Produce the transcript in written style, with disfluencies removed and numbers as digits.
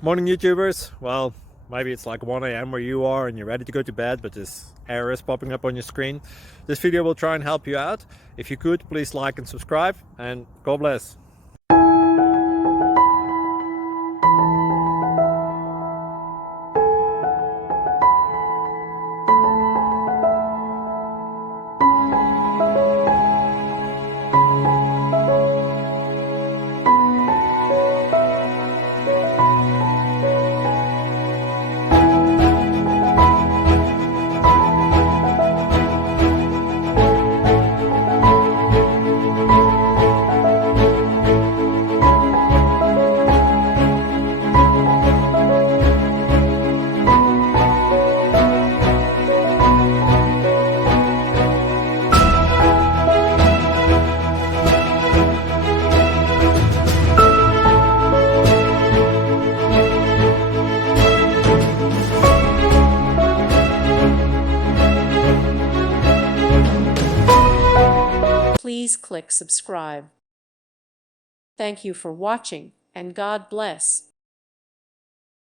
Morning, YouTubers. Well, maybe it's like 1 a.m. where you are and you're ready to go to bed, but this error is popping up on your screen. This video will try and help you out. If you could, please like and subscribe, and God bless. Please click subscribe. Thank you for watching, and God bless.